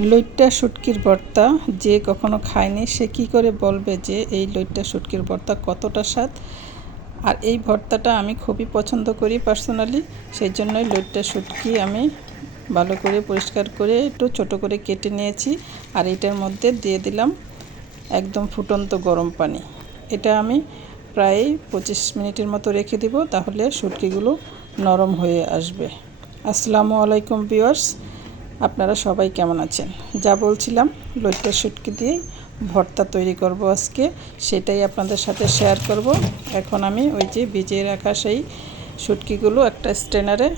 লইট্টা শুটকির ভর্তা যে কখনো খায়নি, সে কি করে বলবে যে এই লইট্টা শুটকির ভর্তা কতটা স্বাদ? আর এই ভর্তাটা আমি খুবই পছন্দ করি পার্সোনালি সেই জন্যই লইট্টা শুটকি আমি ভালো করে পরিষ্কার করে একটু ছোট করে কেটে নিয়েছি আর এটার মধ্যে দিয়ে দিলাম একদম ফুটন্ত গরম পানি। এটা আমি প্রায় পঁচিশ মিনিটের মতো রেখে দিব, তাহলে শুটকিগুলো নরম হয়ে আসবে। আসসালামু আলাইকুম ভিউয়ার্স আপনারা সবাই কেমন আছেন? যা বলছিলাম লইট্টা শুটকি দিয়ে ভর্তা তৈরি করব আজকে, সেটাই আপনাদের সাথে শেয়ার করব। এখন আমি ওই যে ভিজিয়ে রাখা সেই শুটকিগুলো একটা স্ট্রেনারে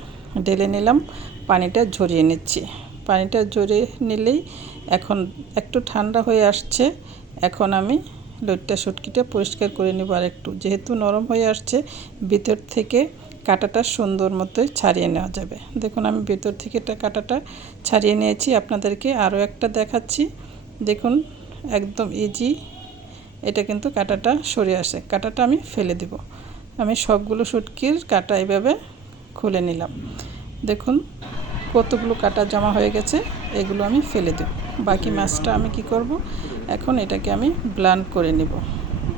ঢেলে নিলাম, পানিটা ঝরিয়ে নিচ্ছি। পানিটা ঝরিয়ে নিলেই এখন একটু ঠান্ডা হয়ে আসছে, এখন আমি লইট্টা শুটকিটা পরিষ্কার করে নেব আর একটু যেহেতু নরম হয়ে আসছে, ভিতর থেকে কাটাটা সুন্দর মতোই ছাড়িয়ে নেওয়া যাবে। দেখুন, আমি ভেতর থেকে এটা কাটাটা ছাড়িয়ে নিয়েছি। আপনাদেরকে আরও একটা দেখাচ্ছি। দেখুন, একদম ইজি এটা কিন্তু কাটাটা সরে আসে। কাটাটা আমি ফেলে দেব। আমি সবগুলো শুটকির কাটা এভাবে খুলে নিলাম। দেখুন, কতগুলো কাটা জমা হয়ে গেছে, এগুলো আমি ফেলে দেব। বাকি মাছটা আমি কি করব? এখন এটাকে আমি ব্লান্ড করে নেব।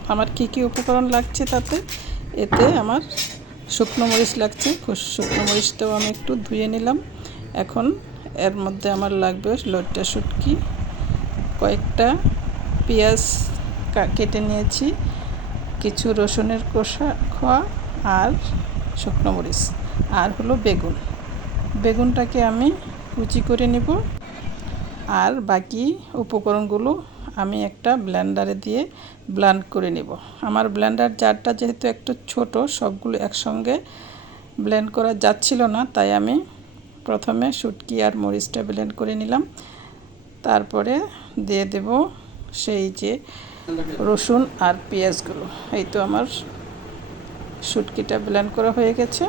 আমার কি কি উপকরণ লাগছে তাতে? এতে আমার শুকনো মরিচ লাগছে শুকনো মরিচটাও আমি একটু ধুয়ে নিলাম। এখন এর মধ্যে আমার লাগবে লইট্টা শুটকি, কয়েকটা পেঁয়াজ কেটে নিয়েছি, কিছু রসুনের কষা খোয়া আর শুকনো মরিচ, আর হলো বেগুন। বেগুনটাকে আমি কুচি করে নিব, আর বাকি উপকরণগুলো আমি একটা ব্ল্যান্ডারে দিয়ে ব্ল্যান্ড করে নেব। আমার ব্ল্যান্ডার জারটা যেহেতু একটু ছোট, সবগুলো একসঙ্গে ব্লেন্ড করা যাচ্ছিল না, তাই আমি প্রথমে শুটকি আর মরিচটা ব্লেন্ড করে নিলাম। তারপরে দিয়ে দেব সেই যে রসুন আর পেঁয়াজগুলো। এই তো আমার শুটকিটা ব্লেন্ড করা হয়ে গেছে।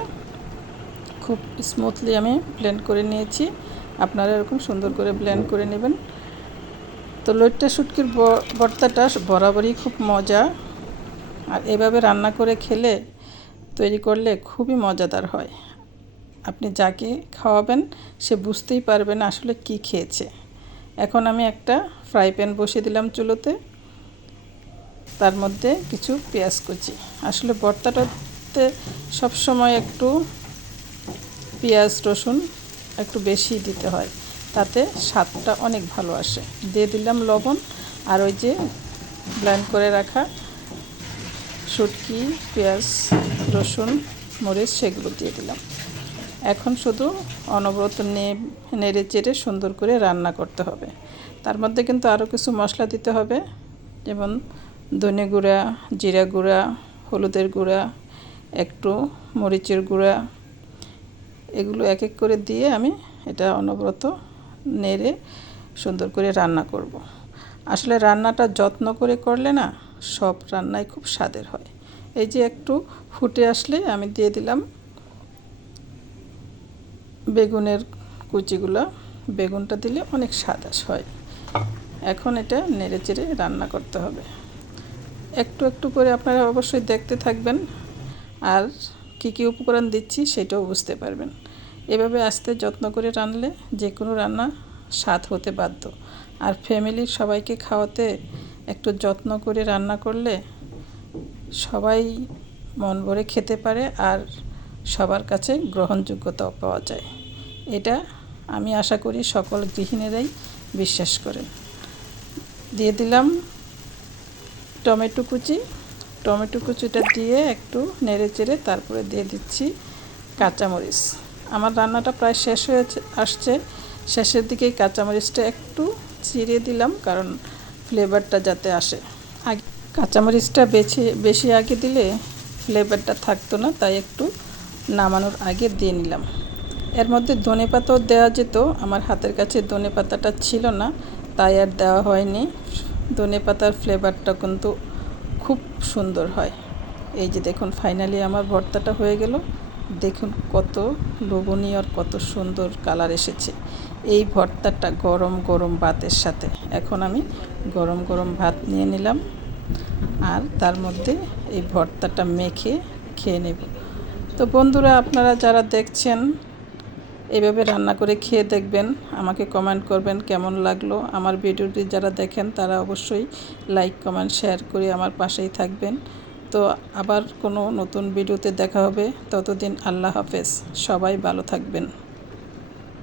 খুব স্মুথলি আমি ব্লেন্ড করে নিয়েছি। আপনারা এরকম সুন্দর করে ব্লেন্ড করে নেবেন। তো লইট্টা শুটকির ভর্তাটা বরাবরই খুব মজা। আর এভাবে রান্না করে খেলে, তৈরি করলে খুবই মজাদার হয়। আপনি যাকে খাওয়াবেন, সে বুঝতেই পারবে না আসলে কি খেয়েছে। এখন আমি একটা ফ্রাই প্যান বসিয়ে দিলাম চুলোতে। তার মধ্যে কিছু পেঁয়াজ কুচি। আসলে ভর্তাটাতে সবসময় একটু পেঁয়াজ রসুন একটু বেশি দিতে হয়। তাতে স্বাদটা অনেক ভালো আসে। দিয়ে দিলাম লবণ আর ওই যে ব্ল্যান্ড করে রাখা শুটকি, পেঁয়াজ, রসুন, মরিচ সেগুলো দিয়ে দিলাম। এখন শুধু অনবরত নেড়ে চেড়ে সুন্দর করে রান্না করতে হবে। তার মধ্যে কিন্তু আরও কিছু মশলা দিতে হবে, যেমন ধনে গুঁড়া, জিরা গুঁড়া, হলুদের গুঁড়া, একটু মরিচের গুঁড়া। এগুলো এক এক করে দিয়ে আমি এটা অনবরত নেড়ে সুন্দর করে রান্না করব। আসলে রান্নাটা যত্ন করে করলে না সব রান্নাই খুব স্বাদের হয়। এই যে একটু ফুটে আসলে আমি দিয়ে দিলাম বেগুনের কুচিগুলো। বেগুনটা দিলে অনেক স্বাদ হয়। এখন এটা নেড়ে চেড়ে রান্না করতে হবে। একটু একটু করে আপনারা অবশ্যই দেখতে থাকবেন। আর কী কী উপকরণ দিচ্ছি সেটাও বুঝতে পারবেন। এভাবে আস্তে যত্ন করে রানলে যে কোনো রান্না স্বাদ হতে বাধ্য। আর ফ্যামিলির সবাইকে খাওয়াতে একটু যত্ন করে রান্না করলে সবাই মন ভরে খেতে পারে আর সবার কাছে গ্রহণযোগ্যতাও পাওয়া যায়। এটা আমি আশা করি সকল গৃহিণীরাই বিশ্বাস করেন। দিয়ে দিলাম টমেটো কুচি। টমেটো কুচিটা দিয়ে একটু নেড়ে চেড়ে তারপরে দিয়ে দিচ্ছি কাঁচামরিচ। আমার রান্নাটা প্রায় শেষ হয়ে আসছে। শেষের দিকেই কাঁচামরিচটা একটু চিড়ে দিলাম, কারণ ফ্লেভারটা যাতে আসে। আগে কাঁচামরিচটা বেছে, বেশি আগে দিলে ফ্লেভারটা থাকতো না, তাই একটু নামানোর আগে দিয়ে নিলাম। এর মধ্যে ধনে পাতাও দেওয়া যেত, আমার হাতের কাছে ধনে পাতাটা ছিল না, তাই আর দেওয়া হয়নি। ধনে পাতার ফ্লেভারটা কিন্তু খুব সুন্দর হয়। এই যে দেখুন ফাইনালি আমার ভর্তাটা হয়ে গেল। দেখুন, কত লোভনীয় আর কত সুন্দর কালার এসেছে। এই ভর্তাটা গরম গরম ভাতের সাথে। এখন আমি গরম গরম ভাত নিয়ে নিলাম আর তার মধ্যে এই ভর্তাটা মেখে খেয়ে নেব। তো বন্ধুরা, আপনারা যারা দেখছেন, এভাবে রান্না করে খেয়ে দেখবেন, আমাকে কমেন্ট করবেন কেমন লাগল। আমার ভিডিওটি যারা দেখেন, তারা অবশ্যই লাইক কমেন্ট শেয়ার করে আমার পাশেই থাকবেন। তো আবার কোনো নতুন ভিডিওতে দেখা হবে। ততদিন আল্লাহ হাফেজ। সবাই ভালো থাকবেন।